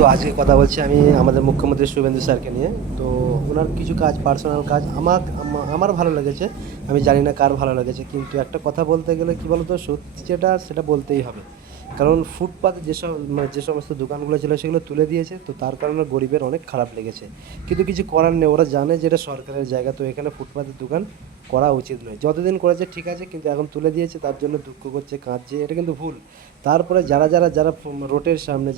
তো আজকে কথা বলছি আমি আমাদের মুখ্যমন্ত্রী শুভেন্দু স্যারকে নিয়ে। তো ওনার কিছু কাজ, পার্সোনাল কাজ আমার ভালো লেগেছে। আমি জানি না কার ভালো লেগেছে, কিন্তু একটা কথা বলতে গেলে কী বলতো, সত্যি যেটা সেটা বলতেই হবে। কারণ ফুটপাতে যে সমস্ত দোকানগুলো ছিল সেগুলো তুলে দিয়েছে, তো তার কারণে গরিবের অনেক খারাপ লেগেছে। কিন্তু কিছু করার নেই, ওরা জানে যে এটা সরকারের জায়গা, তো এখানে ফুটপাতের দোকান করা উচিত নয়। যতদিন করেছে ঠিক আছে, কিন্তু এখন তুলে দিয়েছে তার জন্য দুঃখ করছে, কাঁদছে, এটা কিন্তু ভুল। তারপরে যারা রোডের সামনে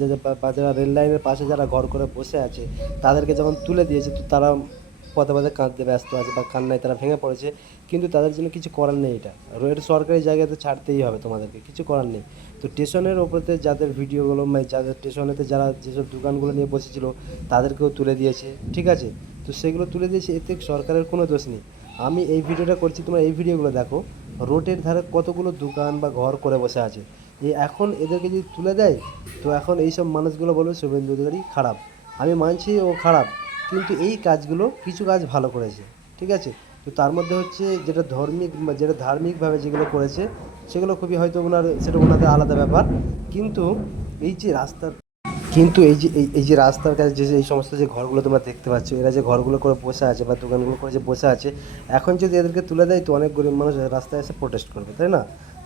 বা যারা রেল লাইনের পাশে যারা ঘর করে বসে আছে, তাদেরকে যখন তুলে দিয়েছে, তো তারা পদে পদে কাঁদতে ব্যস্ত আছে বা কান্নায় তারা ভেঙে পড়েছে। কিন্তু তাদের জন্য কিছু করার নেই, এটা এটা সরকারি জায়গায় তো ছাড়তেই হবে, তোমাদেরকে কিছু করার নেই। তো স্টেশনের ওপরেতে যাদের ভিডিওগুলো, মানে যাদের স্টেশনেতে যারা যেসব দোকানগুলো নিয়ে বসেছিল, তাদেরকেও তুলে দিয়েছে, ঠিক আছে। তো সেগুলো তুলে দিয়েছে, এতে সরকারের কোনো দোষ নেই। আমি এই ভিডিওটা করছি, তোমরা এই ভিডিওগুলো দেখো। রোডের ধারে কতগুলো দোকান বা ঘর করে বসে আছে, এখন এদেরকে যদি তুলে দেয়, তো এখন এইসব মানুষগুলো বলবে শুভেন্দু অধিকারী খারাপ। আমি মানছি ও খারাপ, কিন্তু এই কাজগুলো কিছু কাজ ভালো করেছে, ঠিক আছে। তো তার মধ্যে হচ্ছে যেটা ধার্মিকভাবে যেগুলো করেছে, সেগুলো খুবই হয়তো সেটা ওনাদের আলাদা ব্যাপার। কিন্তু এই যে রাস্তার কিন্তু এই যে রাস্তার কাছে এই সমস্ত যে ঘরগুলো তোমরা দেখতে পাচ্ছ, এরা যে ঘরগুলো করে বসে আছে বা দোকানগুলো করে যে বসে আছে, এখন যদি এদেরকে তুলে দেয়, তো অনেক গরিব মানুষ রাস্তায় এসে প্রোটেস্ট করবে, তাই না?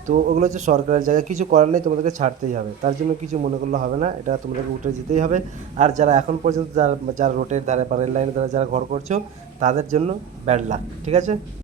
তো ওগুলো হচ্ছে সরকারের জায়গায়, কিছু করার নেই, তোমাদেরকে ছাড়তেই হবে। তার জন্য কিছু মনে করলে হবে না, এটা তোমাদেরকে উঠে যেতেই হবে। আর যারা এখন পর্যন্ত যারা যারা রোডের ধারে বা রেল লাইনের ধারে যারা ঘর করছো, তাদের জন্য ব্যাড লাক, ঠিক আছে।